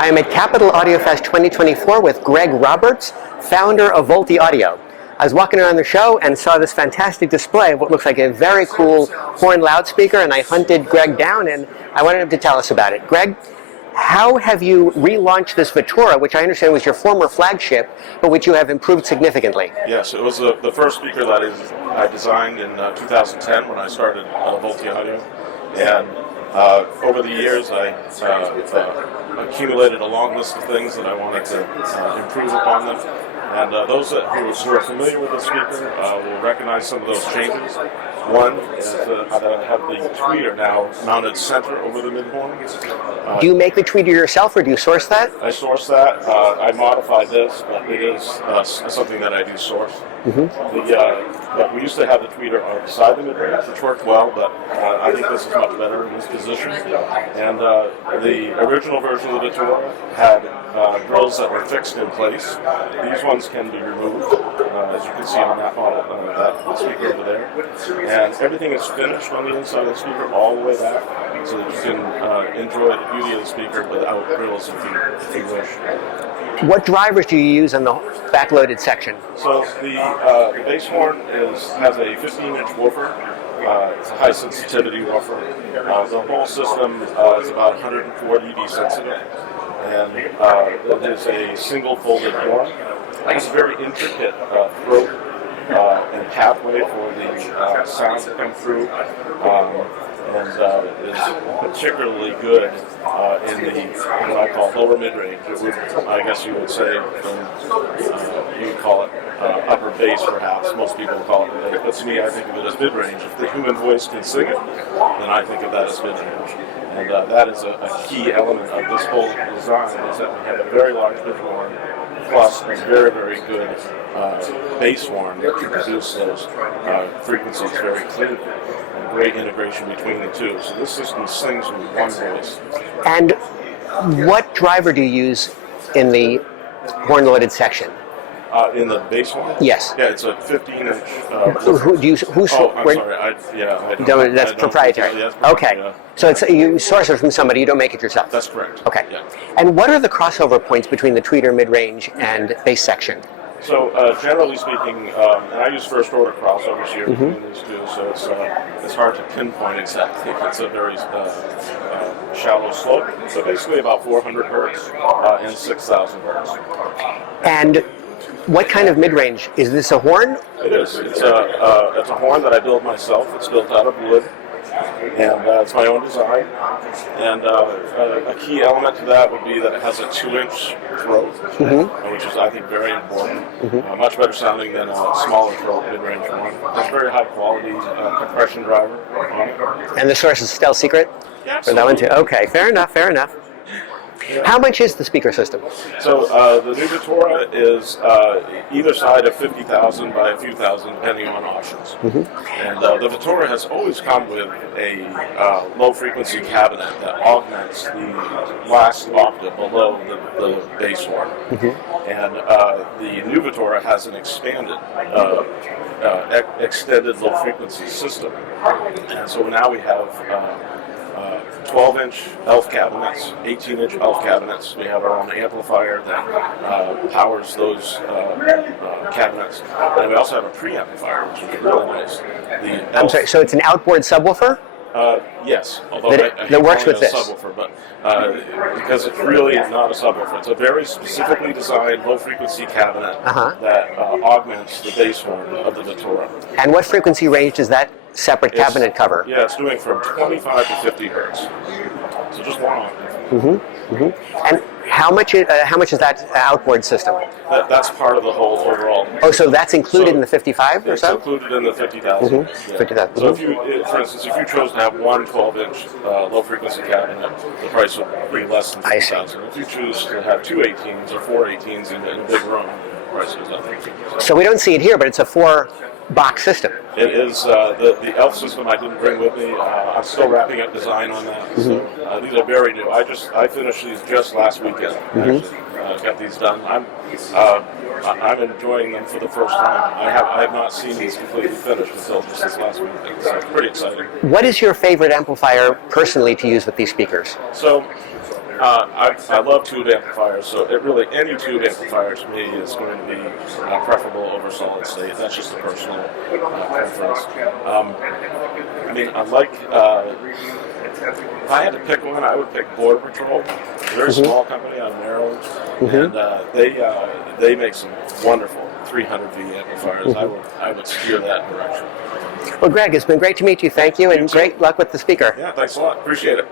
I am at Capital AudioFest 2024 with Greg Roberts, founder of Volti Audio. I was walking around the show and saw this fantastic display of what looks like a very cool horn loudspeaker, and I hunted Greg down and I wanted him to tell us about it. Greg, how have you relaunched this Vitura, which I understand was your former flagship, but which you have improved significantly? Yes, it was the first speaker that I designed in 2010 when I started Volti Audio, and over the years I accumulated a long list of things that I wanted to improve upon them. And those who are familiar with the speaker will recognize some of those changes. One is that I have the tweeter now mounted center over the mid-horn. Do you make the tweeter yourself, or do you source that? I source that. I modified this, but it is something that I do source. But we used to have the tweeter outside the mid-range, which worked well, but I think this is much better in this position. And the original version of the Vitura had grills that were fixed in place. These ones can be removed, as you can see on that model, that speaker over there. And everything is finished on the inside of the speaker all the way back, so that you can enjoy the beauty of the speaker without grills if you wish. What drivers do you use in the backloaded section? So the bass horn has a 15-inch woofer. It's a high sensitivity woofer. The whole system is about 104 dB sensitive, and it is a single folded horn. It's a very intricate throat and pathway for the sound to come through, and is particularly good in the what I call lower mid-range. I guess you would say, you would call it upper bass perhaps. Most people call it mid, but to me I think of it as mid-range. If the human voice can sing it, then I think of that as mid-range. And that is a key element of this whole design, is that we have a very large mid-horn plus a very, very good bass horn that can produce those frequencies very cleanly. Great integration between the two. So this system sings with one voice. And what driver do you use in the horn-loaded section? In the bass horn? Yes. Yeah, it's a 15-inch. That's proprietary. Okay. Yeah. So you source it from somebody. You don't make it yourself. That's correct. Okay. Yeah. And what are the crossover points between the tweeter, mid-range, and bass section? So generally speaking, and I use first order crossovers here between these two, so it's hard to pinpoint exactly. It's a very shallow slope. So basically about 400 hertz and 6,000 hertz. And what kind of mid-range? Is this a horn? It is. It's a horn that I build myself. It's built out of wood, and it's my own design. And a key element to that would be that it has a 2-inch throat, which is, I think, very important. Much better sounding than a smaller throat mid-range one. It's a very high quality compression driver on it. And the source is still secret? Yeah, for that one too? Okay, fair enough, fair enough. Yeah. How much is the speaker system? So the new Vitura is either side of 50,000 by a few thousand, depending on options. And the Vitura has always come with a low-frequency cabinet that augments the last octave below the bass horn. And the new Vitura has an expanded, extended low-frequency system. And so now we have 12-inch ELF cabinets, 18-inch ELF cabinets. We have our own amplifier that powers those cabinets. And we also have a preamplifier, which is really nice. I'm sorry, so it's an outboard subwoofer? Yes, although that works with this. Subwoofer, but because it's really not a subwoofer. It's a very specifically designed low-frequency cabinet that augments the bass horn of the Vitura. And what frequency range does that separate cabinet cover? Yeah, it's doing from 25 to 50 hertz. So just one octave. And how much is that outboard system? That's part of the whole overall. Oh, so that's included in the 55 or so? It's included in the 50,000. Yeah. 50,000. So for instance, if you chose to have one 12-inch low-frequency cabinet, the price would be less than 50,000. If you choose to have two 18s or four 18s in a big room, the price goes up. So we don't see it here, but it's a 4-box system. It is the ELF system I didn't bring with me. I'm still wrapping up design on that. So these are very new. I finished these just last weekend. Got these done. I'm enjoying them for the first time. I have not seen these completely finished until just this last weekend. So it's pretty exciting. What is your favorite amplifier personally to use with these speakers? So I love tube amplifiers, so any tube amplifier to me is going to be preferable over solid state. That's just a personal preference. I mean, I like. If I had to pick one, I would pick Border Patrol. A very small company out of Maryland, and they make some wonderful 300V amplifiers. I would steer that direction. Well, Greg, it's been great to meet you. Thank you, and great luck with the speaker. Yeah, thanks a lot. Appreciate it.